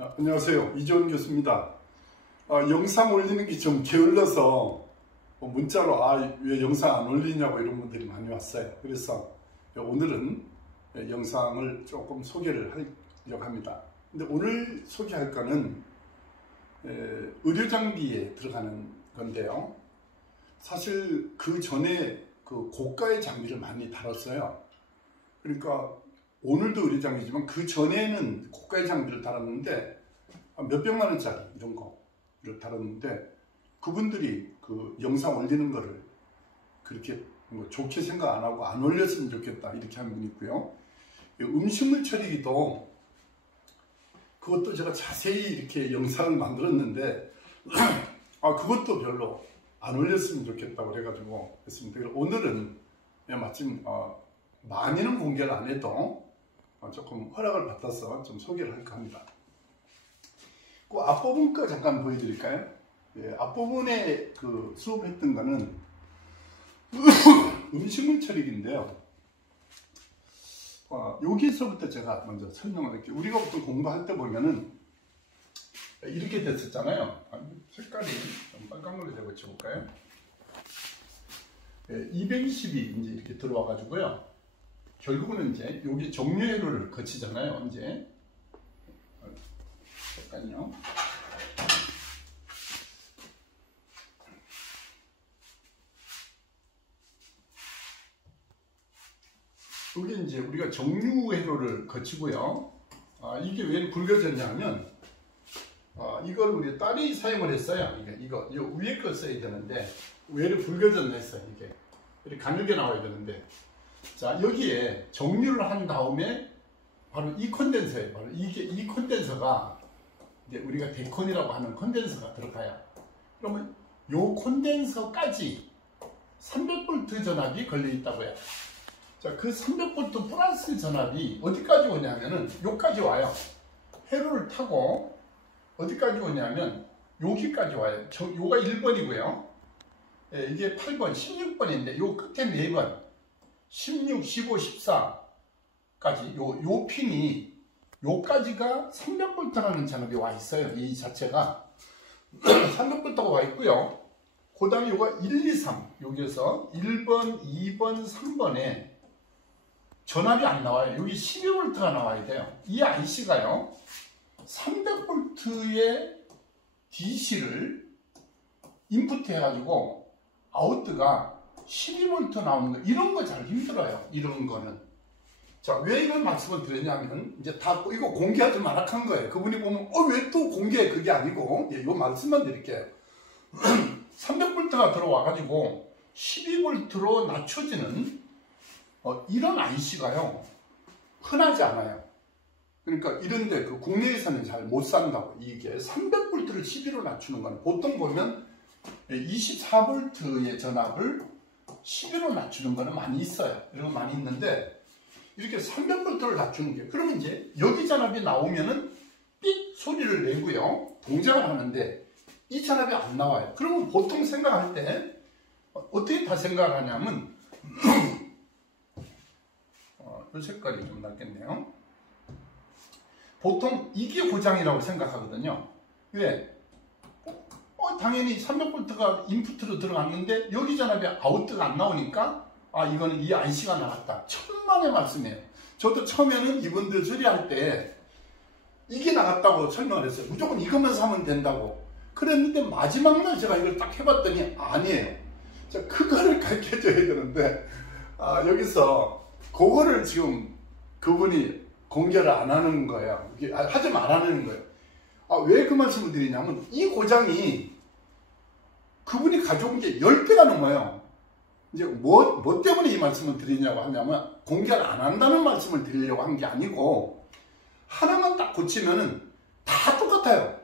안녕하세요. 이종훈 교수입니다. 영상 올리는 게 좀 게을러서 문자로 왜 영상 안 올리냐고 이런 분들이 많이 왔어요. 그래서 오늘은 영상을 조금 소개를 하려고 합니다. 근데 오늘 소개할 거는 의료 장비에 들어가는 건데요. 사실 그 전에 그 고가의 장비를 많이 다뤘어요. 그러니까 오늘도 의료 장비지만 그 전에는 고가의 장비를 달았는데 몇백만 원짜리 이런 거를 달았는데 그분들이 그 영상 올리는 거를 그렇게 뭐 좋게 생각 안 하고 안 올렸으면 좋겠다 이렇게 하는 분이 있고요. 음식물 처리기도 그것도 제가 자세히 이렇게 영상을 만들었는데 그것도 별로 안 올렸으면 좋겠다고 그래가지고 했습니다. 오늘은 마침 많이는 공개를 안 해도 조금 허락을 받아서 좀 소개를 할까 합니다. 그 앞부분 거 잠깐 보여드릴까요? 앞부분에 그 수업했던 거는 음식물 처리기인데요. 여기서부터 제가 먼저 설명을 할게요. 우리가 보통 공부할 때 보면은 이렇게 됐었잖아요. 색깔이 좀 빨간 걸로 제가 붙여볼까요? 220이 이제 이렇게 들어와 가지고요. 결국은 이제 여기 정류회로를 거치잖아요. 이제 잠깐요. 여기 이제 우리가 정류회로를 거치고요. 이게 왜 굵어졌냐면 이걸 우리 딸이 사용을 했어요. 이거 위에 거 써야 되는데 왜 굵어졌나 했어요. 이렇게 가늘게 나와야 되는데, 자 여기에 정류를 한 다음에 바로 이 콘덴서예요. 바로 이 콘덴서가 이제 우리가 데콘이라고 하는 콘덴서가 들어가요. 그러면 요 콘덴서까지 300V 전압이 걸려 있다고요. 자, 그 300V 플러스 전압이 어디까지 오냐면은 여기까지 와요. 회로를 타고 어디까지 오냐면 여기까지 와요. 요가 1번이고요. 이게 8번, 16번인데 요 끝에 4번 16, 15, 14까지 요 핀이 요까지가 300V라는 전압이 와 있어요. 이 자체가 300V가 와 있고요. 그 다음에 요가 1, 2, 3 여기에서 1번, 2번, 3번에 전압이 안 나와요. 여기 12V가 나와야 돼요. 이 IC가요 300V의 DC를 인풋 해가지고 아웃가 12V 나오는 거, 이런 거 잘 힘들어요. 이런 거는. 자, 왜 이걸 말씀을 드렸냐면 이제 다 이거 공개하지 마라 한 거예요. 그분이 보면 왜 또 공개해? 그게 아니고 이거 말씀만 드릴게요. 300V가 들어와 가지고 12V로 낮춰지는 이런 IC가요 흔하지 않아요. 그러니까 이런데 그 국내에서는 잘 못 산다고. 이게 300V를 12로 낮추는 건 보통 보면 24V의 전압을 12로 낮추는 거는 많이 있어요. 이런 거 많이 있는데 이렇게 300V를 낮추는 게, 그러면 이제 여기 전압이 나오면은 삑 소리를 내고요 동작을 하는데 이 전압이 안 나와요. 그러면 보통 생각할 때 어떻게 다 생각을 하냐면 이 색깔이 좀 낫겠네요. 보통 이게 고장이라고 생각하거든요. 왜? 당연히 300V가 인풋으로 들어갔는데 여기 전압이 아웃가 안 나오니까 이거는 이 IC가 나갔다. 천만의 말씀이에요. 저도 처음에는 이분들 처리할 때 이게 나갔다고 설명을 했어요. 무조건 이것만 사면 된다고 그랬는데 마지막 날 제가 이걸 딱 해봤더니 아니에요. 자, 그거를 가르쳐줘야 되는데 여기서 그거를 지금 그분이 공개를 안 하는 거예요. 하지 말라는 거예요. 왜 그 말씀을 드리냐면 이 고장이 그분이 가져온 게 10배가 넘어요. 이제 뭐 때문에 이 말씀을 드리냐고 하냐면 공개를 안 한다는 말씀을 드리려고 한 게 아니고 하나만 딱 고치면은 다 똑같아요.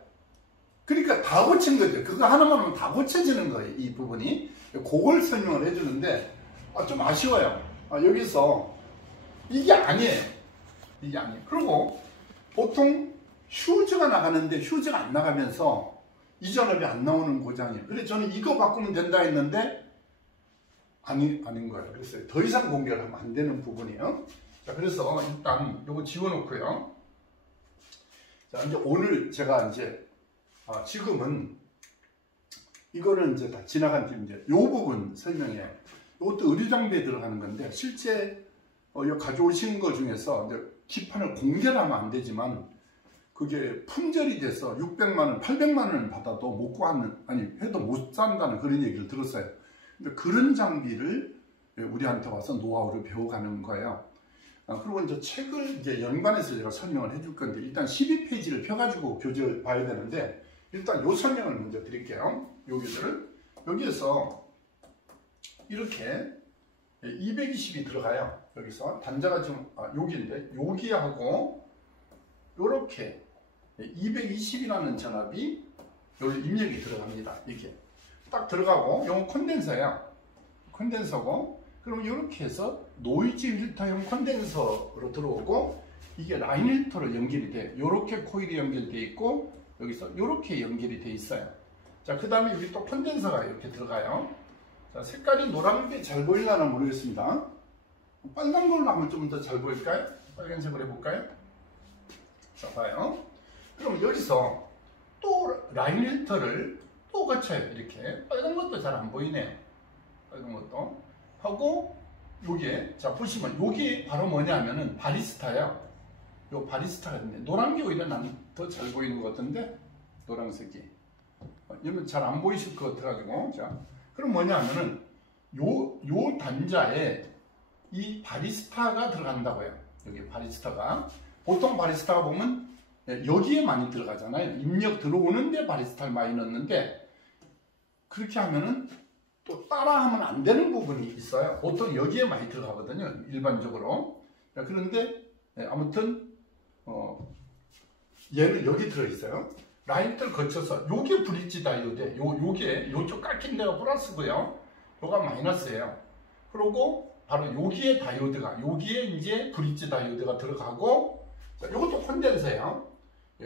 그러니까 다 고친 거죠. 그거 하나만 하면 다 고쳐지는 거예요. 이 부분이. 그걸 설명을 해주는데 좀 아쉬워요. 여기서 이게 아니에요. 이게 아니에요. 그리고 보통 휴즈가 나가는데 휴즈가 안 나가면서 이 전압이 안 나오는 고장이에요. 그래서 저는 이거 바꾸면 된다 했는데 아닌 거예요. 그래서 더 이상 공개를 하면 안 되는 부분이에요. 자, 그래서 일단 이거 지워놓고요. 자, 이제 오늘 제가 이제 지금은 이거는 이제 다 지나간 뒤 이제 요 부분 설명해. 이것도 의류 장비에 들어가는 건데 실제 이거 가져오신 거 중에서 이제 기판을 공개를 하면 안 되지만 그게 품절이 돼서 600만 원, 800만 원을 받아도 못 구하는, 아니 해도 못 산다는 그런 얘기를 들었어요. 근데 그런 장비를 우리한테 와서 노하우를 배워가는 거예요. 그리고 이제 책을 이제 연관해서 제가 설명을 해줄 건데 일단 12페이지를 펴가지고 교재를 봐야 되는데 일단 요 설명을 먼저 드릴게요. 여기에서 이렇게 220이 들어가요. 여기서 단자가 지금 여기인데 여기하고 요렇게 220이라는 전압이 여기 입력이 들어갑니다. 이렇게 딱 들어가고 요건 콘덴서예요. 콘덴서고 그럼 이렇게 해서 노이즈 필터형 콘덴서로 들어오고 이게 라인 필터로 연결이 돼. 요렇게 코일이 연결돼 있고 여기서 이렇게 연결이 돼 있어요. 자, 그 다음에 여기 또 콘덴서가 이렇게 들어가요. 자, 색깔이 노란 게 잘 보이려나 모르겠습니다. 빨간 걸로 하면 좀 더 잘 보일까요? 빨간색으로 해볼까요? 자, 봐요. 그럼 여기서 또 라인 필터를 또 거쳐요. 이렇게 빨간 것도 잘 안 보이네요. 빨간 것도 하고 요게 자 보시면 요게 바로 뭐냐면은 바리스타예요. 요 바리스타가 있는데 노란 게 오히려 난 더 잘 보이는 것 같은데 노란색이 이러면 잘 안 보이실 것 같아가지고 자 그럼 뭐냐면은 요 단자에 이 바리스타가 들어간다고요. 여기 바리스타가 보통 바리스타가 보면 여기에 많이 들어가잖아요. 입력 들어오는데 바리스타를 많이 넣는데 그렇게 하면은 또 따라하면 안 되는 부분이 있어요. 보통 여기에 많이 들어가거든요. 일반적으로. 그런데 아무튼 얘는 여기 들어있어요. 라인들 거쳐서 요게 브릿지 다이오드, 요게 요쪽 깎인 데가 플러스고요. 요가 마이너스예요. 그리고 바로 여기에 다이오드가 여기에 이제 브릿지 다이오드가 들어가고 자, 요것도 콘덴서예요.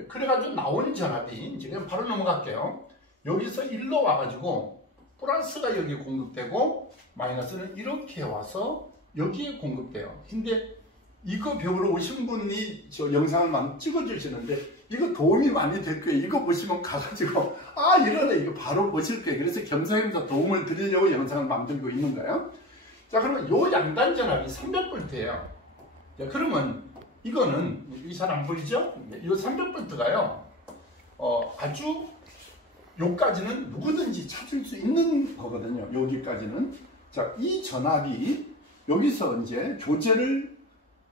그래가지고 나오는 전압이 이제 그냥 바로 넘어갈게요. 여기서 1로 와가지고 플러스가 여기 공급되고 마이너스는 이렇게 와서 여기에 공급돼요. 근데 이거 배우러 오신 분이 저 영상을 많이 찍어주시는데 이거 도움이 많이 될 거예요. 이거 보시면 가가지고 이러네 이거 바로 보실 거예요. 그래서 겸사겸사 도움을 드리려고 영상을 만들고 있는 거예요. 자 그러면 요 양단 전압이 300V예요. 자 그러면 이거는 이게 잘 안 보이죠? 이 300V가요. 아주 요까지는 누구든지 찾을 수 있는 거거든요. 여기까지는. 자, 이 전압이 여기서 이제 교재를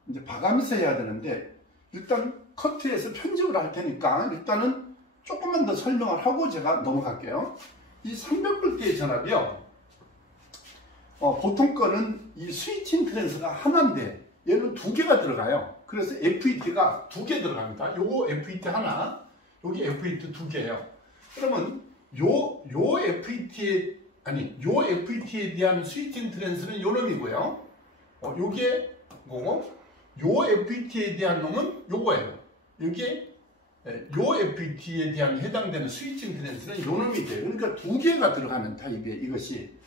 이제 봐가면서 해야 되는데 일단 커트해서 편집을 할 테니까 일단은 조금만 더 설명을 하고 제가 넘어갈게요. 이 300V의 전압이요. 보통 거는 이 스위칭 트랜스가 하나인데 얘는 두 개가 들어가요. 그래서 FET가 두 개 들어갑니다. 요거 FET 하나, 여기 FET 두 개예요. 그러면 요 FET에 대한 스위칭 트랜스는 요 놈이고요. 요게 뭐고? 요 FET에 대한 놈은 요거예요. 여기에 요 FET에 대한 해당되는 스위칭 트랜스는 요 놈이 돼요. 그러니까 두 개가 들어가는 타입이에요. 이것이.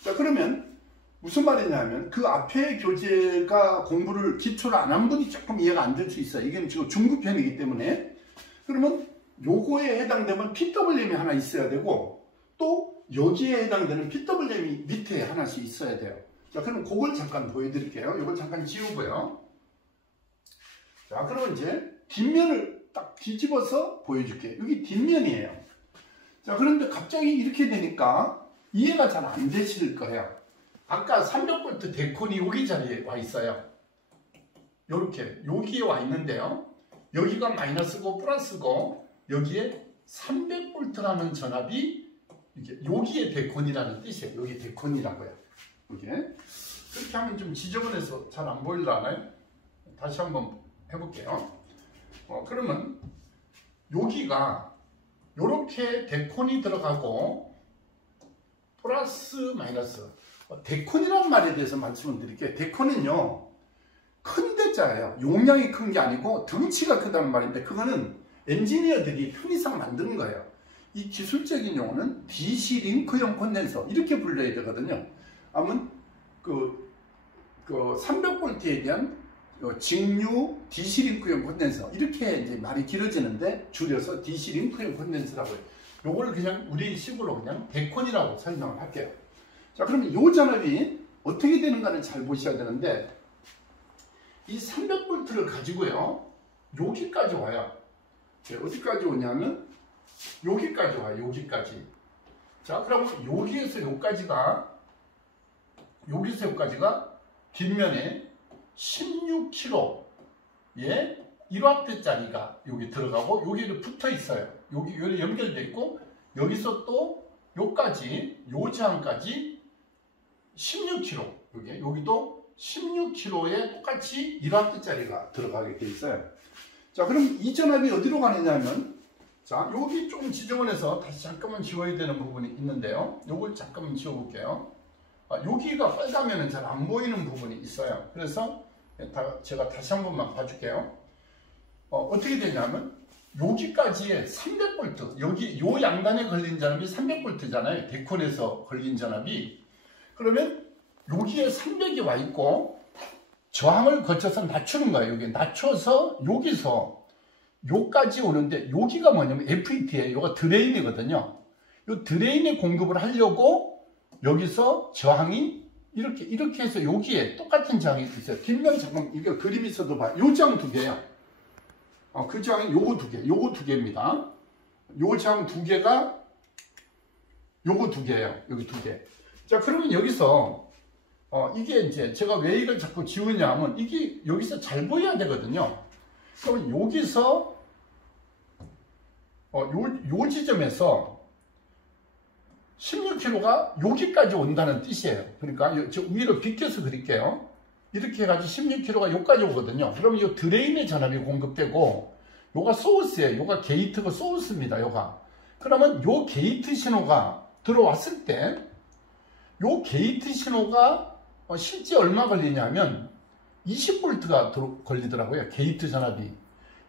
자 그러면 무슨 말이냐면 그 앞에 교재가 공부를 기초를 안 한 분이 조금 이해가 안 될 수 있어요. 이게 지금 중급편이기 때문에. 그러면 요거에 해당되면 PWM이 하나 있어야 되고 또 여기에 해당되는 PWM이 밑에 하나씩 있어야 돼요. 자 그럼 그걸 잠깐 보여드릴게요. 이걸 잠깐 지우고요. 자 그러면 이제 뒷면을 딱 뒤집어서 보여줄게요. 여기 뒷면이에요. 자 그런데 갑자기 이렇게 되니까 이해가 잘 안 되실 거예요. 아까 300V 데콘이 여기 자리에 와 있어요. 요렇게 여기에 와 있는데요. 여기가 마이너스고 플러스고 여기에 300V라는 전압이 이게 여기에 데콘이라는 뜻이에요. 여기 데콘이라고요. 이게 그렇게 하면 좀 지저분해서 잘 안 보이려나요? 다시 한번 해볼게요. 그러면 여기가 요렇게 데콘이 들어가고 플러스 마이너스 데콘이라는 말에 대해서 말씀을 드릴게요. 데콘은요 큰 대자예요. 용량이 큰 게 아니고 덩치가 크다는 말인데 그거는 엔지니어들이 편의상 만드는 거예요. 이 기술적인 용어는 DC 링크형 콘덴서 이렇게 불려야 되거든요. 아무튼 그 300V에 대한 직류 DC-링크형 콘덴서 이렇게 이제 말이 길어지는데 줄여서 DC-링크형 콘덴서라고 해요. 요걸 그냥 우리 식으로 그냥 데콘이라고 설명을 할게요. 자, 그러면 요 전압이 어떻게 되는가를 잘 보셔야 되는데 이 300V를 가지고요 여기까지 와요. 어디까지 오냐면 여기까지 와요. 여기까지. 자, 그러면 여기에서 여기까지가 뒷면에 16kg의 1W짜리가 여기 들어가고 여기를 붙어 있어요. 여기 연결되어 있고 여기서 또 요까지 요 저항까지 16kg 여기도 16kg에 똑같이 1W짜리가 들어가게 되어 있어요. 자, 그럼 이 전압이 어디로 가느냐면 자, 여기 좀 지저분해서 다시 잠깐만 지워야 되는 부분이 있는데요. 요걸 잠깐만 지워볼게요. 여기가 빨가면 잘 안 보이는 부분이 있어요. 그래서 제가 다시 한 번만 봐줄게요. 어떻게 되냐면 여기까지의 300V 여기 요 양단에 걸린 전압이 300V잖아요. 데콘에서 걸린 전압이. 그러면 여기에 300이 와 있고 저항을 거쳐서 낮추는 거예요. 여기 낮춰서 여기서 요까지 오는데 여기가 뭐냐면 FET예요. 요가 드레인이거든요. 요 드레인에 공급을 하려고 여기서 저항이 이렇게 해서 여기에 똑같은 저항이 있어요. 뒷면 잠깐 이거 그림 있어도 봐. 요 저항 두 개야. 그 저항이 요거 두 개입니다. 요 저항 두 개가 요거 두 개예요. 여기 두 개. 자, 그러면 여기서 이게 이제 제가 왜 이걸 자꾸 지우냐 하면 이게 여기서 잘 보여야 되거든요. 그러면 여기서 요 지점에서 16kg가 여기까지 온다는 뜻이에요. 그러니까 저 위로 비껴서 그릴게요. 이렇게 해가지고 16kg가 여기까지 오거든요. 그러면 이 드레인에 전압이 공급되고 요가 소스예요. 요가 게이트가 소스입니다. 요가. 그러면 요 게이트 신호가 들어왔을 때 요 게이트 신호가 실제 얼마 걸리냐면 20V가 걸리더라고요. 게이트 전압이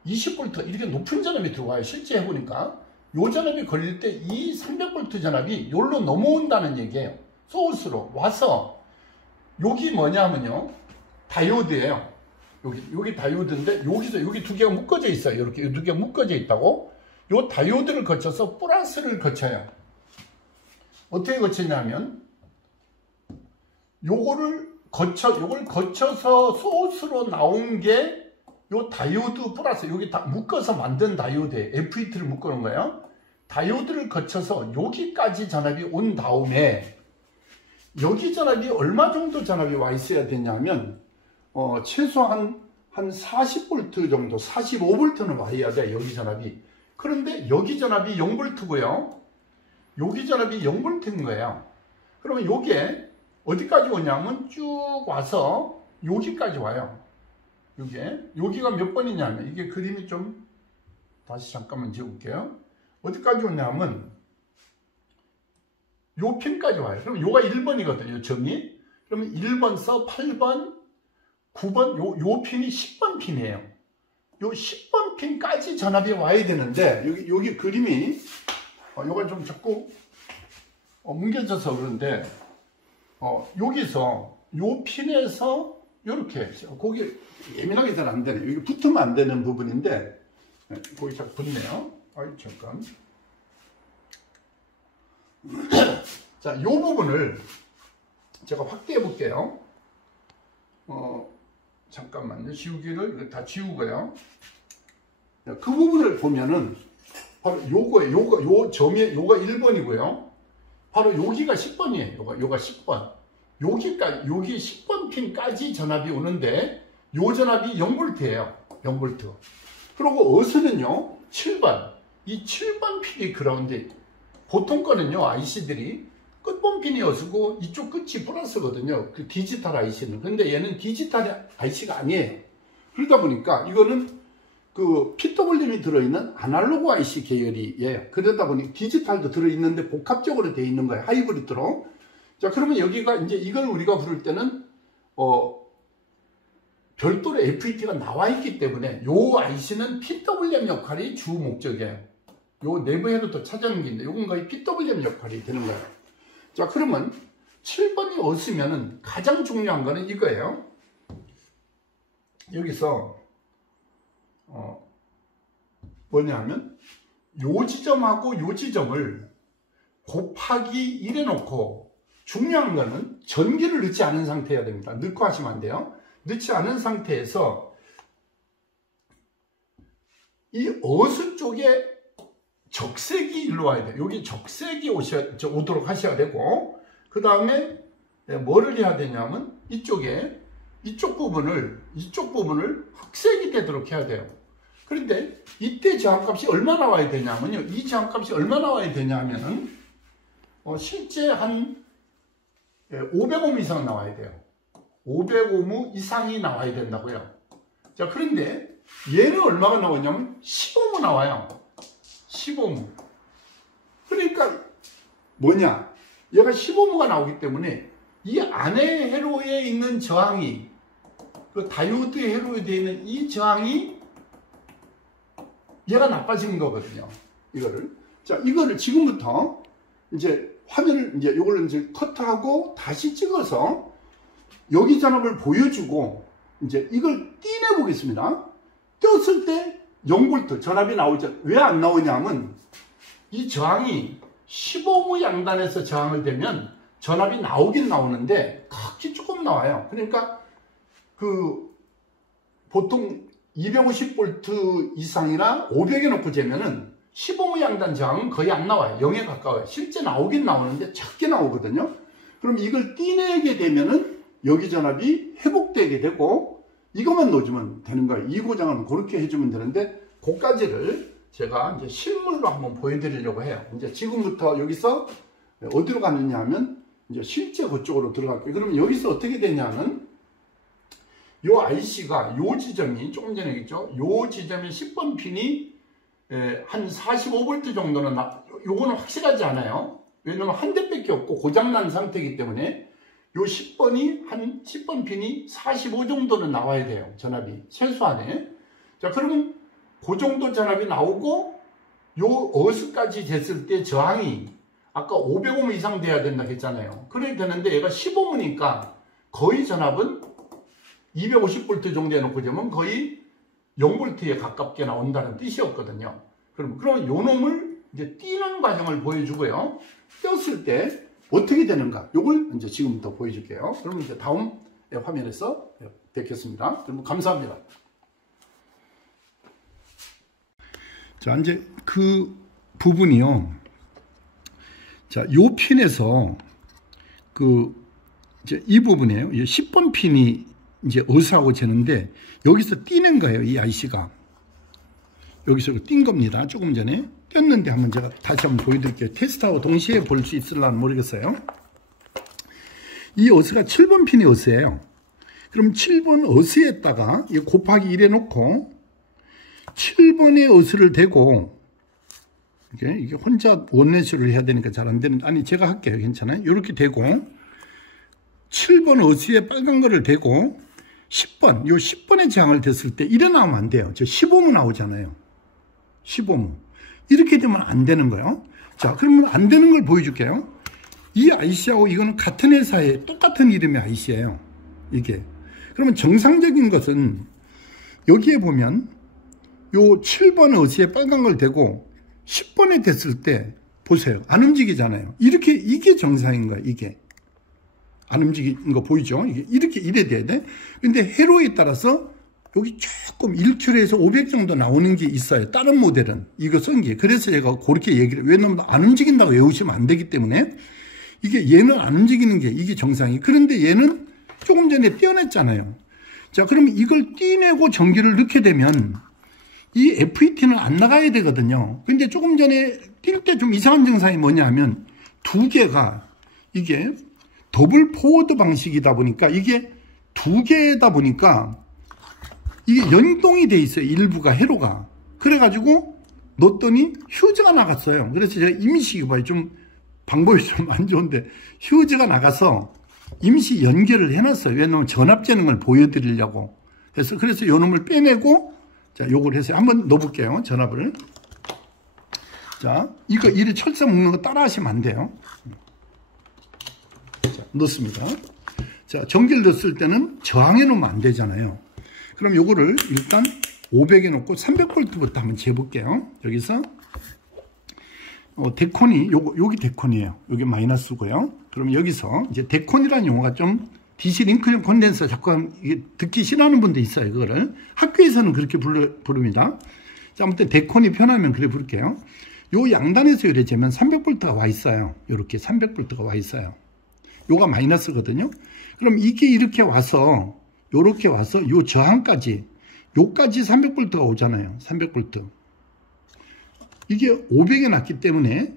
20V 이렇게 높은 전압이 들어와요. 실제 해보니까 요 전압이 걸릴 때 이 300V 전압이 여기로 넘어온다는 얘기예요. 소스로 와서 여기 뭐냐면요 다이오드예요. 여기 다이오드인데 여기서 여기 두 개가 묶어져 있어요. 이렇게 두 개가 묶어져 있다고. 요 다이오드를 거쳐서 플러스를 거쳐요. 어떻게 거치냐면 요걸 거쳐서 소스로 나온 게 요 다이오드 플러스 여기 다 묶어서 만든 다이오드에 FET를 묶어놓은 거예요. 다이오드를 거쳐서 여기까지 전압이 온 다음에 여기 전압이 얼마 정도 전압이 와 있어야 되냐면 최소한 한 40V 정도 45V는 와야 돼. 여기 전압이. 그런데 여기 전압이 0V고요 여기 전압이 0V인 거예요. 그러면 요게 어디까지 오냐면 쭉 와서 여기까지 와요. 여기가 몇 번이냐면 이게 그림이 좀 다시 잠깐만 지울게요. 어디까지 오냐면 요 핀까지 와요. 그럼 요가 1번이거든요. 요 점이. 그러면 1번서 8번, 9번 요 핀이 10번 핀이에요. 요 10번 핀까지 전압이 와야 되는데 여기 그림이 요가 좀 자꾸 뭉개져서 그런데 여기서 요 핀에서 요렇게 거기 예민하게 잘 안 되네. 여기 붙으면 안 되는 부분인데 거기 자꾸 붙네요. 아이 잠깐. 자, 요 부분을 제가 확대해 볼게요. 잠깐만요. 지우기를 다 지우고요. 그 부분을 보면은 바로 요 점에 요가 1번이고요. 바로 여기가 10번이에요. 요가 10번. 여기까지, 여기 10번 핀까지 전압이 오는데, 요 전압이 0V예요. 0V. 그리고 어스는요, 7번. 이 7번 핀이 그라운드. 보통 거는요, IC들이 끝번 핀이 어스고, 이쪽 끝이 플러스거든요. 그 디지털 IC는. 근데 얘는 디지털 IC가 아니에요. 그러다 보니까, 이거는 그 PWM이 들어있는 아날로그 IC 계열이에요. 그러다 보니 디지털도 들어있는데 복합적으로 되어 있는 거예요. 하이브리드로. 자, 그러면 여기가 이제 이걸 우리가 부를 때는 별도로 FET가 나와 있기 때문에 요 IC는 PWM 역할이 주 목적이에요. 요 내부 헤드도 찾아놓은 게 있는데 요건 거의 PWM 역할이 되는 거예요. 자, 그러면 7번이 없으면은 가장 중요한 거는 이거예요. 여기서 뭐냐면 요 지점하고 요 지점을 곱하기 1 해놓고, 중요한 거는 전기를 넣지 않은 상태여야 됩니다. 넣고 하시면 안 돼요. 넣지 않은 상태에서 이 어수 쪽에 적색이 일로 와야 돼요. 여기 적색이 오도록 하셔야 되고, 그 다음에 뭐를 해야 되냐면 이쪽 부분을 흑색이 되도록 해야 돼요. 그런데 이때 저항값이 얼마 나와야 되냐면요. 이 저항값이 얼마 나와야 되냐면은 실제 한 500오hm 이상 나와야 돼요. 500오hm 이상이 나와야 된다고요. 자, 그런데 얘는 얼마가 나오냐면 15오hm 나와요. 15오hm. 그러니까 뭐냐? 얘가 15ohm가 나오기 때문에 이 안에 회로에 있는 저항이, 그 다이오드 회로에 되어 있는 이 저항이 얘가 나빠지는 거거든요. 이거를. 자, 이거를 지금부터 이제 화면을 이제 이걸 이제 커트하고 다시 찍어서 여기 전압을 보여주고 이제 이걸 띄내 보겠습니다. 띄었을 때 0V 전압이 나오죠. 왜 안 나오냐면 이 저항이 15오hm 양단에서 저항을 되면 전압이 나오긴 나오는데 각기 조금 나와요. 그러니까 그 보통 250V 이상이나 500에 놓고 재면은 15오hm 양단 저항은 거의 안 나와요. 0에 가까워요. 실제 나오긴 나오는데 작게 나오거든요. 그럼 이걸 띄내게 되면은 여기 전압이 회복되게 되고 이것만 넣어주면 되는 거예요. 이 고장은 그렇게 해주면 되는데, 그까지를 제가 이제 실물로 한번 보여드리려고 해요. 이제 지금부터 여기서 어디로 가느냐 하면 이제 실제 그쪽으로 들어갈게요. 그러면 여기서 어떻게 되냐면 요 IC가 요 지점이 조금 전에 얘기했죠. 요 지점이 10번 핀이 한 45V 정도는 요거는 확실하지 않아요. 왜냐면 한 대밖에 없고 고장난 상태이기 때문에 요 10번 핀이 45 정도는 나와야 돼요. 전압이 최소한에. 자, 그러면 그 정도 전압이 나오고 요 어수까지 됐을 때 저항이 아까 500오hm 이상 돼야 된다 했잖아요. 그래야 되는데 얘가 15ohm니까 거의 전압은 250V 정도 해놓고 되면 거의 0V에 가깝게 나온다는 뜻이었거든요. 그럼 요 놈을 이제 띄는 과정을 보여주고요. 띄었을 때 어떻게 되는가? 요걸 이제 지금부터 보여줄게요. 그럼 이제 다음 화면에서 뵙겠습니다. 그럼 감사합니다. 자, 이제 그 부분이요. 자, 요 핀에서 이제 이 부분이에요. 10번 핀이 이제 어수하고 재는데 여기서 띄는 거예요. 이 IC가. 여기서 띈 겁니다. 조금 전에 띄었는데 한번 제가 다시 한번 보여드릴게요. 테스트하고 동시에 볼 수 있을려나 모르겠어요. 이 어스가 7번 핀이 어스예요. 그럼 7번 어스에다가 곱하기 1 해놓고 7번의 어스를 대고, 이게 혼자 원넷으로 해야 되니까 잘 안 되는, 아니 제가 할게요. 괜찮아요. 이렇게 대고 7번 어스에 빨간 거를 대고 10번, 요 10번의 저항을 댔을 때 이래 나오면 안 돼요. 저 15오hm 나오잖아요. 15오hm. 이렇게 되면 안 되는 거예요. 자, 그러면 안 되는 걸 보여줄게요. 이 IC하고 이거는 같은 회사의 똑같은 이름의 IC예요. 이게. 그러면 정상적인 것은 여기에 보면 요 7번 어시에 빨간 걸 대고 10번에 됐을 때 보세요. 안 움직이잖아요. 이게 정상인 거예요. 이게. 안 움직이는 거 보이죠? 이렇게 이래 돼야 돼. 근데 회로에 따라서 여기 조금 1kg에서 500 정도 나오는 게 있어요. 다른 모델은. 이거 쓴 게. 그래서 제가 그렇게 얘기를, 왜냐면 안 움직인다고 외우시면 안 되기 때문에, 이게 얘는 안 움직이는 게 이게 정상이. 그런데 얘는 조금 전에 떼어냈잖아요. 자, 그러면 이걸 떼내고 전기를 넣게 되면 이 FET는 안 나가야 되거든요. 근데 조금 전에 뛸 때 좀 이상한 증상이 뭐냐 하면 두 개가 이게 더블 포워드 방식이다 보니까 이게 두 개다 보니까 이게 연동이 돼 있어요. 일부가 회로가. 그래가지고 넣었더니 휴즈가 나갔어요. 그래서 제가 임시 이거 봐요. 좀 방법이 좀 안 좋은데 휴즈가 나가서 임시 연결을 해놨어요. 왜냐면 전압 재는 걸 보여드리려고 해서. 그래서 요 놈을 빼내고 자, 요걸 해서 한번 넣어볼게요. 전압을. 자, 이거 이리 철사 묶는 거 따라 하시면 안 돼요. 자, 넣습니다. 자, 전기를 넣었을 때는 저항해 놓으면 안 되잖아요. 그럼 요거를 일단 500에 놓고 300V부터 한번 재볼게요. 여기서 데콘이 여기 데콘이에요. 여기 마이너스고요. 그럼 여기서 이제 데콘이라는 용어가 좀 DC 링크형 콘덴서 자꾸 이게 듣기 싫어하는 분도 있어요. 그거를 학교에서는 그렇게 부릅니다. 자, 아무튼 데콘이 편하면 그래 부를게요. 요 양단에서 이렇게 재면 300V가 와 있어요. 이렇게 300V가 와 있어요. 요가 마이너스거든요. 그럼 이게 이렇게 와서 요렇게 와서 요 저항까지 요까지 300V가 오잖아요. 300V. 이게 500에 났기 때문에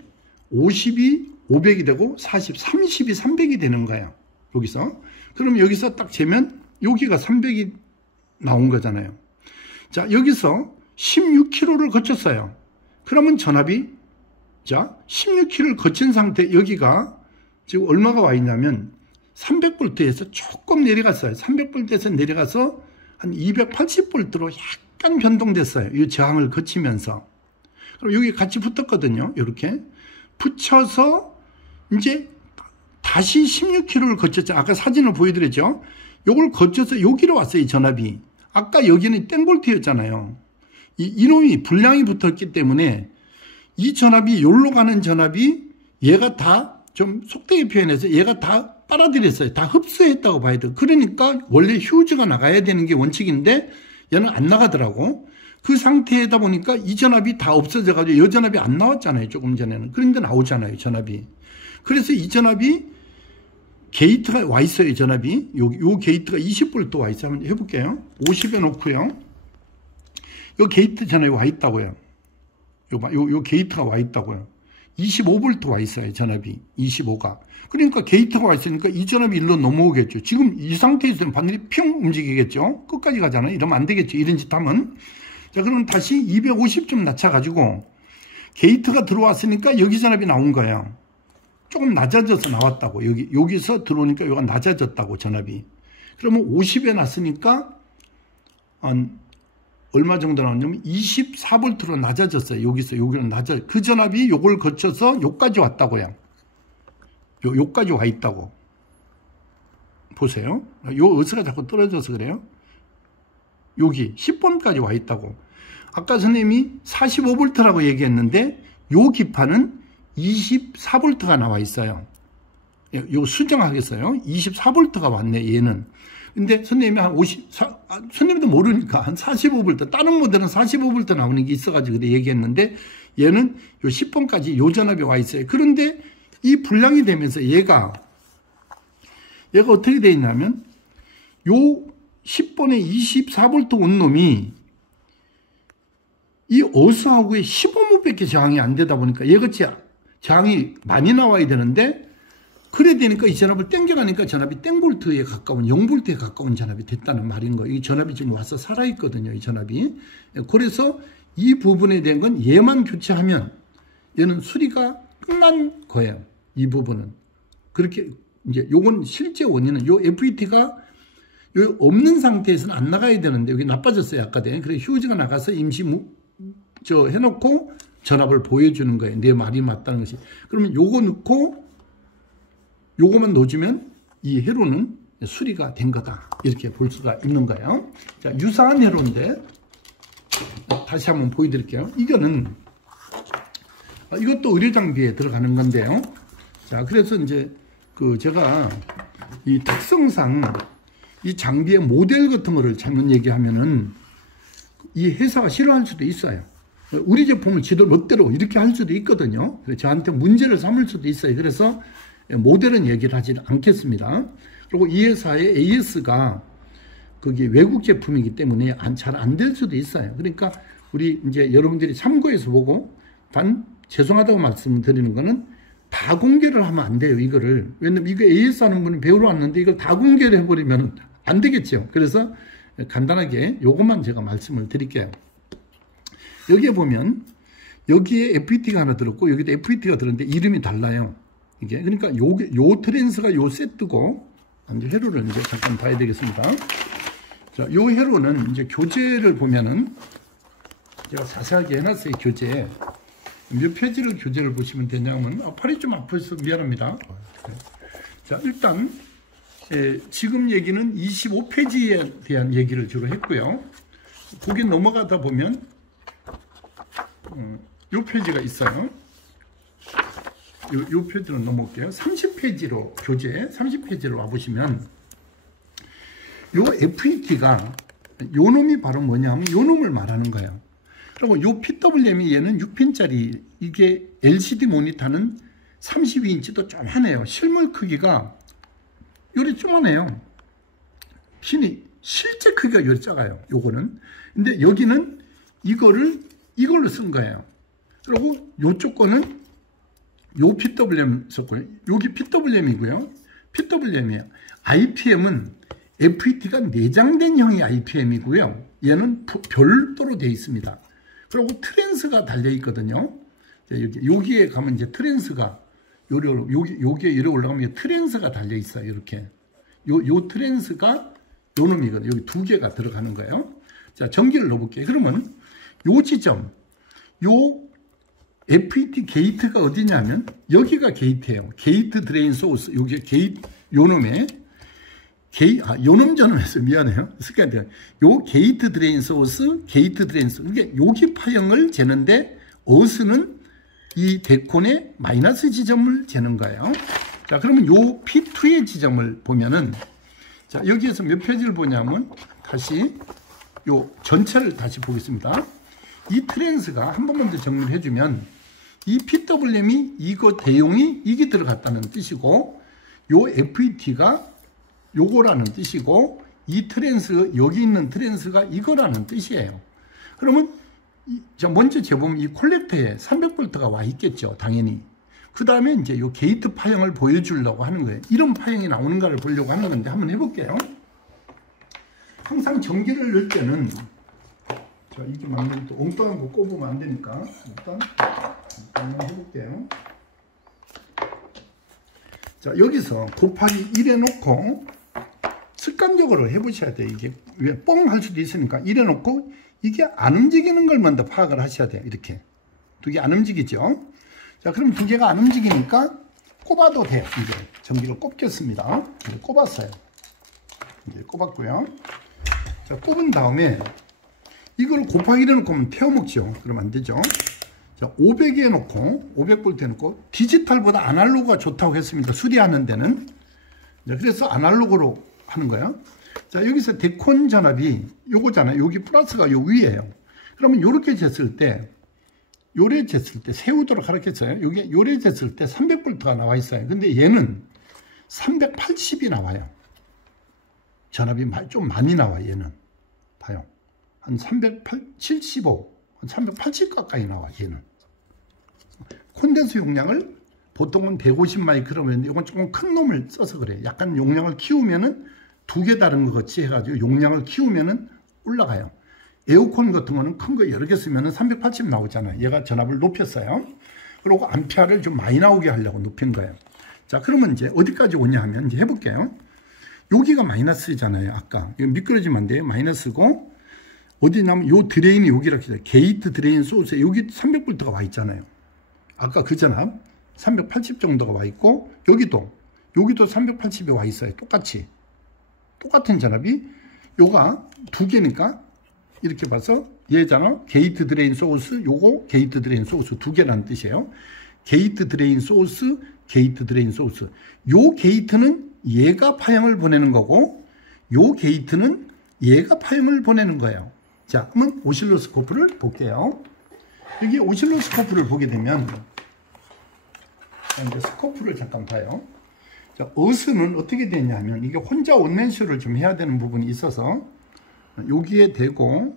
50이 500이 되고 40, 30이 300이 되는 거예요. 여기서. 그럼 여기서 딱 재면 여기가 300이 나온 거잖아요. 자, 여기서 16km를 거쳤어요. 그러면 전압이 자 16km를 거친 상태 여기가 지금 얼마가 와 있냐면 300V에서 조금 내려갔어요. 300V에서 내려가서 한 280V로 약간 변동됐어요. 이 저항을 거치면서. 그럼 여기 같이 붙었거든요. 이렇게 붙여서 이제 다시 16km를 거쳤죠. 아까 사진을 보여드렸죠. 요걸 거쳐서 여기로 왔어요. 이 전압이. 아까 여기는 땡볼트였잖아요. 이놈이 불량이 붙었기 때문에 이 전압이 여기로 가는 전압이 얘가 다 좀 속되게 표현해서 얘가 다 빨아들였어요. 다 흡수했다고 봐야 돼요. 그러니까 원래 휴즈가 나가야 되는 게 원칙인데 얘는 안 나가더라고. 그 상태에다 보니까 이 전압이 다 없어져가지고 이 전압이 안 나왔잖아요. 조금 전에는. 그런데 나오잖아요. 전압이. 그래서 이 전압이 게이트가 와 있어요. 이 전압이. 요 게이트가 20V 와 있어요. 한번 해볼게요. 50에 놓고요. 요 게이트 전압이 와 있다고요. 요 게이트가 와 있다고요. 25V 와 있어요. 전압이. 25가. 그러니까 게이트가 와 있으니까 이 전압이 일로 넘어오겠죠. 지금 이 상태에서는 바늘이 평 움직이겠죠. 끝까지 가잖아요. 이러면 안 되겠죠. 이런 짓 하면. 자, 그럼 다시 250좀 낮춰가지고 게이트가 들어왔으니까 여기 전압이 나온 거예요. 조금 낮아져서 나왔다고. 여기서 들어오니까 여기가 낮아졌다고, 전압이. 그러면 50에 놨으니까 얼마 정도 나왔냐면 24V로 낮아졌어요. 여기로 낮아. 그 전압이 요걸 거쳐서 요까지 왔다고요. 요까지 와 있다고. 보세요. 요 어스가 자꾸 떨어져서 그래요. 여기 10번까지 와 있다고. 아까 선생님이 45V라고 얘기했는데 요 기판은 24V가 나와 있어요. 요 수정하겠어요. 24V가 왔네, 얘는. 근데 선생님이 한 선생님도 모르니까 한 45V, 다른 모델은 45V 나오는 게 있어가지고 그때 얘기했는데 얘는 요 10번까지 요 전압이 와 있어요. 그런데 이 불량이 되면서 얘가 어떻게 되어 있냐면 요 10번에 24V 온 놈이 이 어스하고의 15V밖에 저항이 안 되다 보니까 얘같이 저항이 많이 나와야 되는데 그래 되니까 이 전압을 땡겨가니까 전압이 땡볼트에 가까운 0V에 가까운 전압이 됐다는 말인 거예요. 이 전압이 지금 와서 살아있거든요. 이 전압이. 그래서 이 부분에 대한 건 얘만 교체하면 얘는 수리가 끝난 거예요. 이 부분은. 그렇게 이제 요건 실제 원인은 요 FET가 요 없는 상태에서는 안 나가야 되는데 여기 나빠졌어요. 아까 대. 그래서 휴즈가 나가서 임시 해놓고 전압을 보여주는 거예요. 내 말이 맞다는 것이. 그러면 요거 넣고 요거만 넣어주면 이 회로는 수리가 된 거다. 이렇게 볼 수가 있는 거예요. 자, 유사한 회로인데 다시 한번 보여드릴게요. 이거는 이것도 의료 장비에 들어가는 건데요. 자, 그래서 이제 제가 이 특성상 이 장비의 모델 같은 거를 잘못 얘기하면은 이 회사가 싫어할 수도 있어요. 우리 제품을 지들 멋대로 이렇게 할 수도 있거든요. 그래서 저한테 문제를 삼을 수도 있어요. 그래서 모델은 얘기를 하지 않겠습니다. 그리고 이 회사의 AS가 그게 외국 제품이기 때문에 잘 안 될 수도 있어요. 그러니까 우리 이제 여러분들이 참고해서 보고 단 죄송하다고 말씀드리는 거는 다 공개를 하면 안 돼요. 이거를. 왜냐면 이거 AS 하는 분이 배우러 왔는데 이걸 다 공개를 해버리면 안 되겠죠. 그래서 간단하게 요것만 제가 말씀을 드릴게요. 여기에 보면 여기에 FET가 하나 들었고 여기도 FET가 들었는데 이름이 달라요. 이게 그러니까 요 트랜스가 요 세트고 이제 회로를 이제 잠깐 봐야 되겠습니다. 자, 요 회로는 이제 교재를 보면은 제가 자세하게 해놨어요. 교재 몇 페이지를 교재를 보시면 되냐면 팔이 좀 아파서 미안합니다. 자, 일단 지금 얘기는 25페이지에 대한 얘기를 주로 했고요. 거기 넘어가다 보면 요 페이지가 있어요. 요 페이지로 넘어올게요. 30페이지로 교재 30페이지로 와보시면 요 FET가 요 놈이 바로 뭐냐면 요 놈을 말하는 거예요. 그리고 요 PWM이 얘는 6핀짜리, 이게 LCD 모니터는 32인치도 좀 하네요. 실물 크기가 요리 조그마해요. 핀이 실제 크기가 요리 작아요. 요거는. 근데 여기는 이걸로 쓴 거예요. 그리고 요쪽 거는 요 PWM 썼고요. 여기 PWM이고요. PWM이에요. IPM은 FET가 내장된 형의 IPM이고요. 얘는 별도로 되어 있습니다. 그리고 트랜스가 달려 있거든요. 여기에 가면 이제 트랜스가 여기에 이렇게 올라가면 트랜스가 달려 있어요. 이렇게 요 트랜스가 요 놈이거든요. 여기 두 개가 들어가는 거예요. 자, 전기를 넣어볼게요. 그러면 요 지점, 요 FET 게이트가 어디냐면 여기가 게이트예요. 게이트 드레인 소스. 여기 게이트 요 놈에 요놈 저놈에서 미안해요. 습관돼요. 요 게이트 드레인 소스, 게이트 드레인 소스. 이게 여기 파형을 재는데 어스는 이 데콘의 마이너스 지점을 재는 거예요. 자, 그러면 요 P2의 지점을 보면은, 자, 여기에서 몇 페이지를 보냐면, 다시 요 전체를 다시 보겠습니다. 이 트랜스가 한 번만 더 정리를 해주면, 이 PWM이 이거 대용이 이게 들어갔다는 뜻이고, 요 FET가 요거라는 뜻이고, 이 트랜스, 여기 있는 트랜스가 이거라는 뜻이에요. 그러면 자, 먼저 재보면 이 콜렉터에 300V가 와 있겠죠, 당연히. 그 다음에 이제 요 게이트 파형을 보여주려고 하는 거예요. 이런 파형이 나오는가를 보려고 하는 건데 한번 해볼게요. 항상 전기를 넣을 때는, 자, 이게 맞는 또 엉뚱한 거 꼽으면 안 되니까 일단 한번 해볼게요. 자, 여기서 곱하기 1 해놓고 습관적으로 해보셔야 돼요. 이게 왜 뻥 할 수도 있으니까 1 해놓고 이게 안 움직이는 걸 먼저 파악을 하셔야 돼요. 이렇게 두 개 안 움직이죠. 자, 그럼 두 개가 안 움직이니까 꼽아도 돼요. 이제 전기를 꼽겠습니다. 이제 꼽았어요. 이제 꼽았고요. 자, 꼽은 다음에 이걸 곱하기 1 해놓고 태워먹죠. 그러면 안 되죠. 자, 500에 해놓고 500V 해놓고 디지털보다 아날로그가 좋다고 했습니다. 수리하는 데는. 자, 그래서 아날로그로 하는 거예요. 자, 여기서 데콘 전압이 요거잖아요. 여기 플러스가 요 위에요. 그러면 요렇게 쟀을 때, 요래 쟀을 때, 세우도록 가르쳤어요. 여기 요래 쟀을 때 300V가 나와 있어요. 근데 얘는 380이 나와요. 전압이 좀 많이 나와, 얘는. 봐요. 한 375, 한 380 가까이 나와, 얘는. 콘덴서 용량을 보통은 150 마이크로면, 이건 조금 큰 놈을 써서 그래요. 약간 용량을 키우면은 두 개 다른 것 같이 해가지고 용량을 키우면은 올라가요. 에어컨 같은 거는 큰 거 여러 개 쓰면은 380 나오잖아요. 얘가 전압을 높였어요. 그리고 암페어를 좀 많이 나오게 하려고 높인 거예요. 자, 그러면 이제 어디까지 오냐 하면 이제 해볼게요. 여기가 마이너스잖아요. 아까. 이거 미끄러지면 안 돼요. 마이너스고, 어디냐면 요 드레인이 여기라고 해요. 게이트 드레인 소스에 여기 300V가 와 있잖아요. 아까 그 전압 380 정도가 와 있고, 여기도 380이 와 있어요. 똑같은 전압이 요가 두 개니까 이렇게 봐서 얘잖아. 게이트 드레인 소스, 요거 게이트 드레인 소스 두 개라는 뜻이에요. 게이트 드레인 소스, 게이트 드레인 소스. 요 게이트는 얘가 파형을 보내는 거고, 요 게이트는 얘가 파형을 보내는 거예요. 자, 그러면 오실로스코프를 볼게요. 여기 오실로스코프를 보게 되면, 이제 스코프를 잠깐 봐요. 자, 어스는 어떻게 되냐면, 이게 혼자 원맨쇼를 좀 해야 되는 부분이 있어서, 여기에 대고,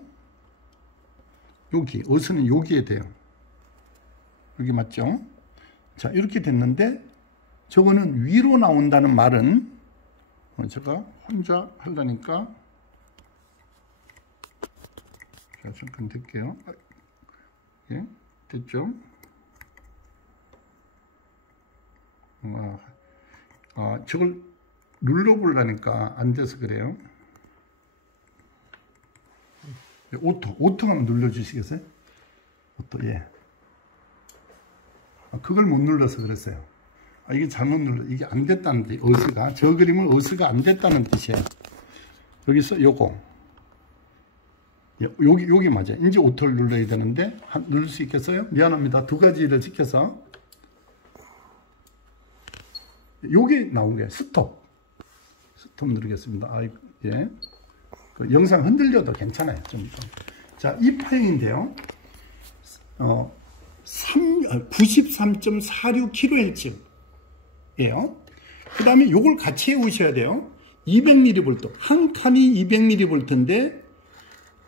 어스는 여기에 돼요. 여기 맞죠? 자, 이렇게 됐는데, 저거는 위로 나온다는 말은, 제가 혼자 하려니까, 자, 잠깐 될게요. 예, 됐죠? 저걸 눌러보려니까 안 돼서 그래요. 오토 한번 눌러주시겠어요? 오토, 예. 그걸 못 눌러서 그랬어요. 이게 잘못 눌러. 이게 안 됐다는 뜻. 어스가. 저 그림은 어스가 안 됐다는 뜻이에요. 여기서 요거. 여기 맞아요. 이제 오토를 눌러야 되는데, 누를 수 있겠어요? 미안합니다. 두 가지를 시켜서. 요게 나온 거예요. 스톱. 스톱 누르겠습니다. 예. 그 영상 흔들려도 괜찮아요. 좀. 자, 이 파형인데요. 93.46kHz예요. 그 다음에 요걸 같이 해오셔야 돼요. 200mV. 한 칸이 200mV인데,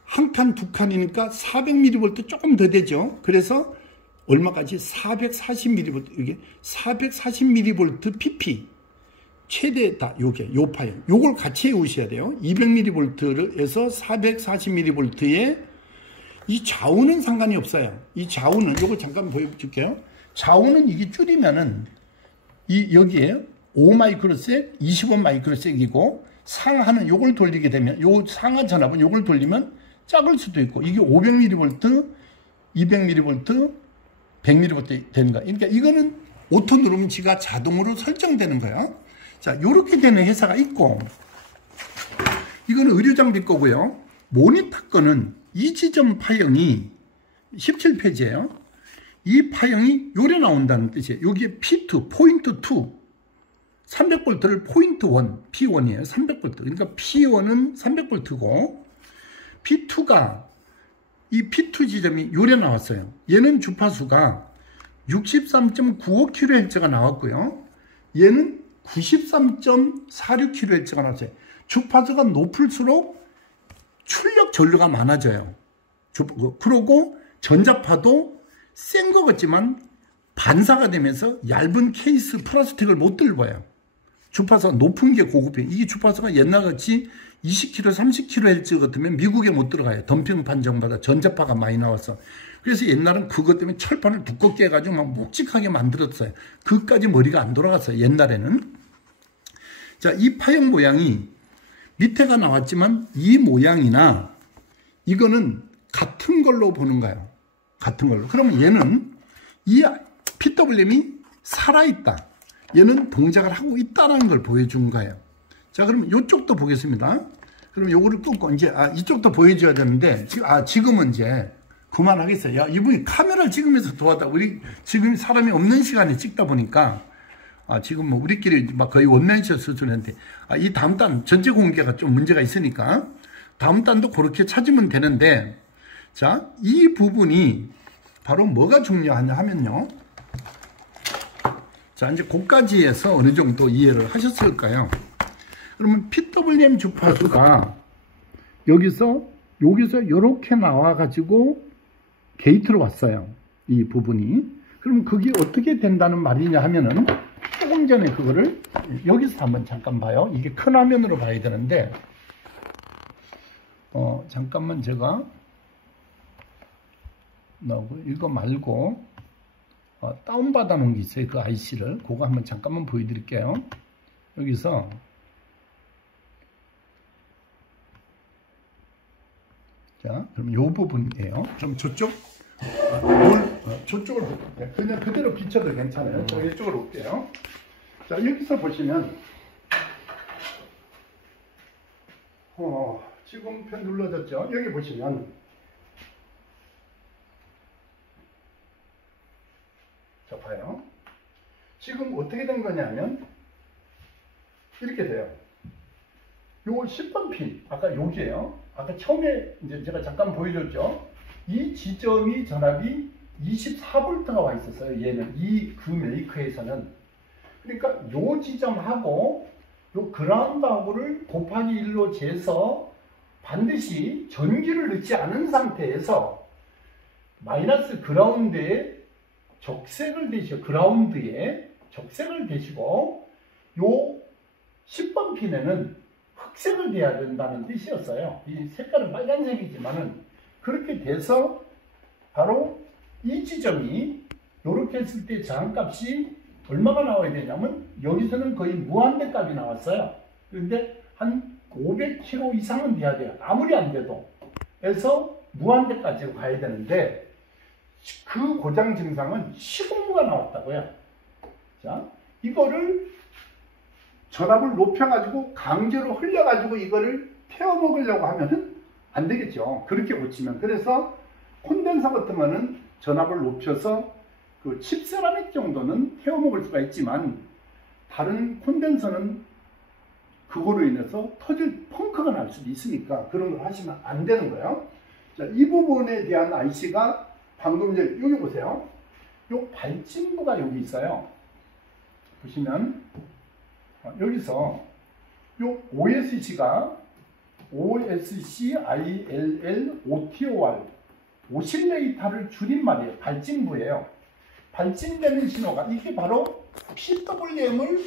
한 칸, 두 칸이니까 400mV 조금 더 되죠. 그래서 얼마까지? 440mV. 이게 440mV PP. 최대다. 요 파형. 요걸 같이 해오셔야 돼요. 200mV에서 440mV에 이 좌우는 상관이 없어요. 이 좌우는, 요거 잠깐 보여줄게요. 좌우는 이게 줄이면은, 여기에 5마이크로색, 25마이크로색이고, 상하는 요걸 돌리게 되면, 요 상하 전압은 요걸 돌리면 작을 수도 있고, 이게 500mV, 200mV, 100mV 되는 거야. 그러니까 이거는 오토 누르면 지가 자동으로 설정되는 거야. 자, 요렇게 되는 회사가 있고, 이거는 의료장비 거고요. 모니터 거는 이 지점 파형이 17페이지예요. 이 파형이 요래 나온다는 뜻이에요. 여기에 P2, 포인트 2, 300V를 포인트 1, P1이에요. 300V. 그러니까 P1은 300V고, P2가, 이 P2 지점이 요래 나왔어요. 얘는 주파수가 63.95kHz가 나왔고요. 얘는 93.46kHz가 나왔어요. 주파수가 높을수록 출력 전류가 많아져요. 그러고 전자파도 센 것 같지만 반사가 되면서 얇은 케이스 플라스틱을 못 들고요. 주파수가 높은 게 고급이에요. 이게 주파수가 옛날같이 20kHz, 30kHz 같으면 미국에 못 들어가요. 덤핑판 정보다 전자파가 많이 나와서. 그래서 옛날은 그것 때문에 철판을 두껍게 해가지고 막 묵직하게 만들었어요. 그까지 머리가 안 돌아갔어요. 옛날에는. 자, 이 파형 모양이 밑에가 나왔지만 이 모양이나 이거는 같은 걸로 보는 거예요. 같은 걸로. 그러면 얘는 이 PWM이 살아있다. 얘는 동작을 하고 있다는 걸 보여준 거예요. 자, 그럼 이쪽도 보겠습니다. 그럼 요거를 끊고 이제 이쪽도 보여줘야 되는데 지금은 이제 그만하겠어요. 야, 이분이 카메라를 찍으면서 도와다. 우리 지금 사람이 없는 시간에 찍다 보니까 지금 뭐 우리끼리 막 거의 원맨쇼 수준인데 이 다음 단 전체 공개가 좀 문제가 있으니까 다음 단도 그렇게 찾으면 되는데, 자, 이 부분이 바로 뭐가 중요하냐 하면요. 자, 이제 거기까지 해서 어느 정도 이해를 하셨을까요? 그러면 PWM 주파수가 여기서 이렇게 나와가지고 게이트로 왔어요. 이 부분이. 그럼 그게 어떻게 된다는 말이냐 하면은 조금 전에 그거를 여기서 한번 잠깐 봐요. 이게 큰 화면으로 봐야 되는데, 잠깐만 제가 나오고 이거 말고 다운받아 놓은 게 있어요. 그 IC를. 그거 한번 잠깐만 보여드릴게요. 여기서 자, 그럼 이 부분이에요. 좀 저쪽 저쪽을 볼게요. 그냥 그대로 비춰도 괜찮아요. 저 이쪽으로 올게요. 자, 여기서 보시면 지금 편 눌러졌죠? 여기 보시면 자, 봐요. 지금 어떻게 된 거냐면 이렇게 돼요. 요 10번 핀, 아까 여기에요. 아까 처음에 이제 제가 잠깐 보여줬죠. 이 지점이 전압이 24V가 와 있었어요. 얘는 그 메이커에서는. 그러니까 요 지점하고 요 그라운드하고를 곱하기 1로 재서 반드시 전기를 넣지 않은 상태에서 마이너스 그라운드에 적색을 대시고, 그라운드에 적색을 대시고, 요 10번 핀에는 흑색을 대야 된다는 뜻이었어요. 이 색깔은 빨간색이지만은 그렇게 돼서 바로 이 지점이 이렇게 했을 때 저항값이 얼마가 나와야 되냐면 여기서는 거의 무한대 값이 나왔어요. 그런데 한 500km 이상은 돼야 돼요. 아무리 안 돼도. 그래서 무한대까지 가야 되는데 그 고장 증상은 시공무가 나왔다고요. 자, 이거를 전압을 높여가지고 강제로 흘려가지고 이거를 태워 먹으려고 하면은 안 되겠죠. 그렇게 고치면. 그래서 콘덴서 같은 거는 전압을 높여서 그 칩세라믹 정도는 태워 먹을 수가 있지만 다른 콘덴서는 그거로 인해서 터질 펑크가 날 수도 있으니까 그런 걸 하시면 안 되는 거예요. 자, 이 부분에 대한 IC가 방금 이제 여기 보세요. 요 발진부가 여기 있어요. 보시면 여기서 요 OSC가 OSCILL-OTOR 오실레이터를 줄임말이에요. 발진부예요. 발진되는 신호가 이게 바로 PWM을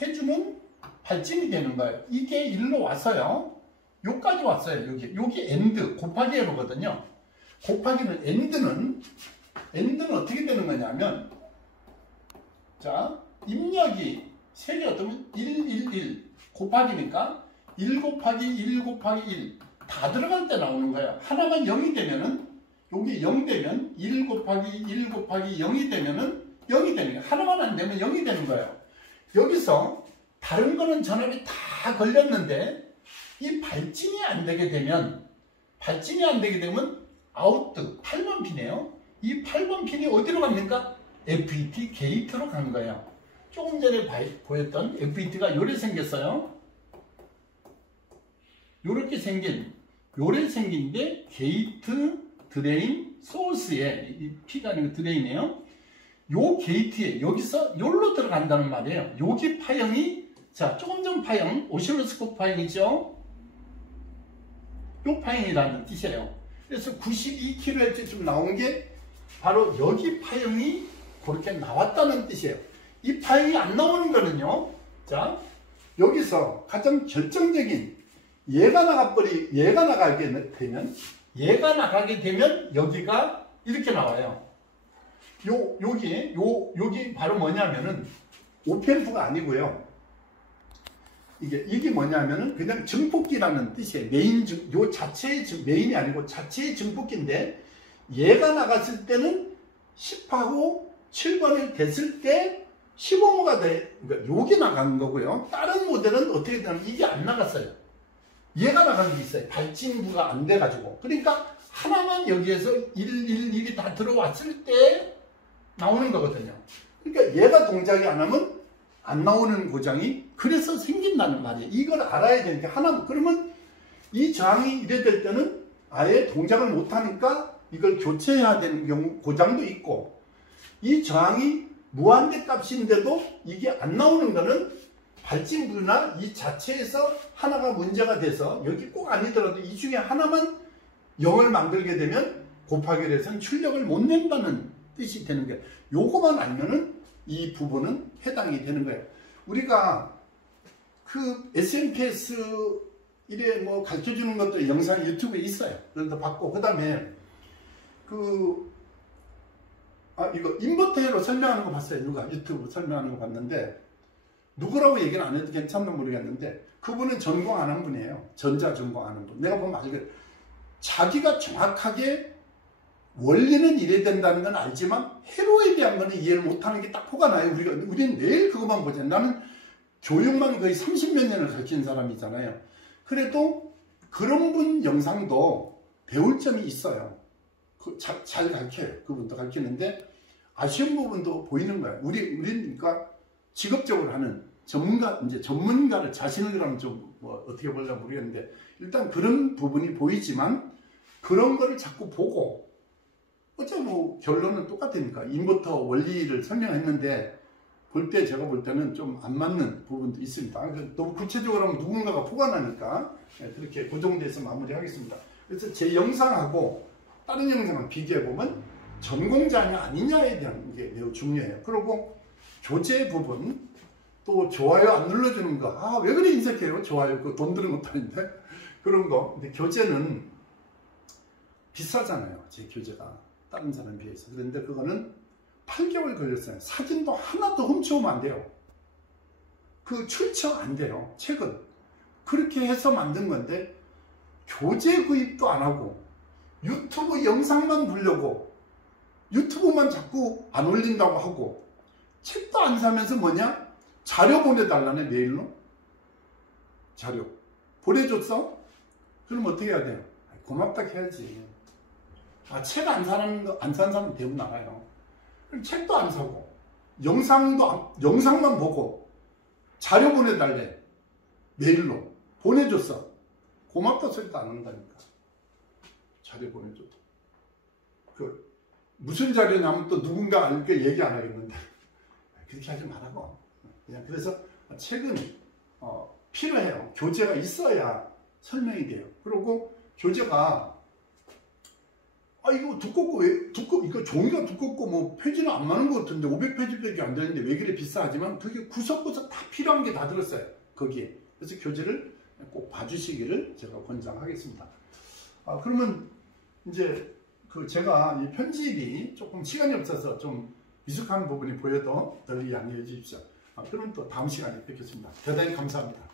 해주는 발진이 되는 거예요. 이게 일로 와서요. 여기까지 왔어요. 여기 엔드 곱하기 해보거든요. 곱하기는 엔드는 어떻게 되는 거냐면 자 입력이 세 개가 되면 111 곱하기니까 1 곱하기 1 곱하기 1 다 들어갈 때 나오는 거예요. 하나만 0이 되면은 여기 0 되면 1 곱하기 1 곱하기 0이 되면은 0이 되는 거예요. 하나만 안 되면 0이 되는 거예요. 여기서 다른 거는 전압이 다 걸렸는데 이 발진이 안 되게 되면 아웃 8번 핀이에요. 이 8번 핀이 어디로 갑니까? FET 게이트로 간 거예요. 조금 전에 보였던 FET가 요래 생겼어요. 요렇게 생긴데 게이트 드레인 소스에 이 P가 아니고 드레인이에요. 요 게이트에 여기서 요로 들어간다는 말이에요. 여기 파형이 자 조금 전 파형 오실로스코프 파형이죠. 요 파형이라는 뜻이에요. 그래서 92kHz쯤 나온 게 바로 여기 파형이 그렇게 나왔다는 뜻이에요. 이 파형이 안 나오는 거는요. 자 여기서 가장 결정적인 얘가 나가게 되면 여기가 이렇게 나와요. 여기 바로 뭐냐면은 오펜프가 아니고요. 이게 뭐냐면은 그냥 증폭기라는 뜻이에요. 요 자체의 메인이 아니고 자체의 증폭기인데 얘가 나갔을 때는 10하고 7번을 됐을 때 15호가 그러니까 요게 나간 거고요. 다른 모델은 어떻게 되냐면 이게 안 나갔어요. 얘가 나간 게 있어요. 발진부가 안 돼가지고. 그러니까 하나만 여기에서 111이 다 들어왔을 때 나오는 거거든요. 그러니까 얘가 동작이 안 하면 안 나오는 고장이 그래서 생긴다는 말이에요. 이걸 알아야 되니까 그러면 이 저항이 이래 될 때는 아예 동작을 못하니까 이걸 교체해야 되는 경우 고장도 있고 이 저항이 무한대 값인데도 이게 안 나오는 거는 발진부나 이 자체에서 하나가 문제가 돼서 여기 꼭 아니더라도 이 중에 하나만 0을 만들게 되면 곱하기를 해서는 출력을 못 낸다는 뜻이 되는 거예요. 요거만 알면은 이 부분은 해당이 되는 거예요. 우리가 그 SMPS 이래 뭐 가르쳐 주는 것도 영상이 유튜브에 있어요. 그래서 봤고 그 다음에 이거 인버터로 설명하는 거 봤어요. 누가 유튜브 설명하는 거 봤는데 누구라고 얘기는 안 해도 괜찮나 모르겠는데 그분은 전공 안 한 분이에요. 전자 전공 안 한 분. 내가 보면 알겠어요. 자기가 정확하게 원리는 이래야 된다는 건 알지만 회로에 대한 거는 이해를 못하는 게 딱 포가 나요. 우리는 매일 그것만 보죠. 나는 교육만 거의 30몇 년을 가르치는 사람이잖아요. 그래도 그런 분 영상도 배울 점이 있어요. 잘 가르쳐요. 그분도 가르치는데 아쉬운 부분도 보이는 거예요. 우리는 그러니까 직업적으로 하는 전문가를 자신을 그러면 좀 어떻게 보려고 모르겠는데 일단 그런 부분이 보이지만 그런 거를 자꾸 보고 어차피 뭐 결론은 똑같으니까 인버터 원리를 설명했는데 제가 볼 때는 좀 안 맞는 부분도 있습니다. 너무 구체적으로 하면 누군가가 포가 나니까 그렇게 고정돼서 마무리하겠습니다. 그래서 제 영상하고 다른 영상을 비교해보면 전공자냐 아니냐에 대한 게 매우 중요해요. 그리고 교재 부분 또 좋아요 안 눌러주는 거 왜 그래 인색해요. 좋아요 그거 돈 드는 것도 아닌데 그런 거. 근데 교재는 비싸잖아요. 제 교재가 다른 사람에 비해서. 그런데 그거는 8개월 걸렸어요. 사진도 하나도 훔쳐오면 안 돼요. 그 출처 안 돼요. 책은 그렇게 해서 만든 건데 교재 구입도 안 하고 유튜브 영상만 보려고 유튜브만 자꾸 안 올린다고 하고 책도 안 사면서 뭐냐 자료 보내달라네, 메일로. 자료. 보내줬어? 그럼 어떻게 해야 돼요? 고맙다 해야지. 책 안 사는 사람 대부분 알아요. 그럼 책도 안 사고, 영상만 보고, 자료 보내달래. 메일로. 보내줬어. 고맙다 소리도 안 한다니까. 자료 보내줘도. 무슨 자료냐면 또 누군가 알게 얘기 안 하겠는데. 그렇게 하지 말라고. 그래서 책은 필요해요. 교재가 있어야 설명이 돼요. 그리고 교재가 이거 두껍고 이거 종이가 두껍고 뭐 페이지는 안 많은 것 같은데 500페이지밖에 안 되는데 왜 그래 비싸하지만 그게 구석구석 다 필요한 게 다 들었어요. 거기에. 그래서 교재를 꼭 봐주시기를 제가 권장하겠습니다. 그러면 이제 제가 이 편집이 조금 시간이 없어서 좀 미숙한 부분이 보여도 널리 양해해 주십시오. 그럼 또 다음 시간에 뵙겠습니다. 대단히 감사합니다.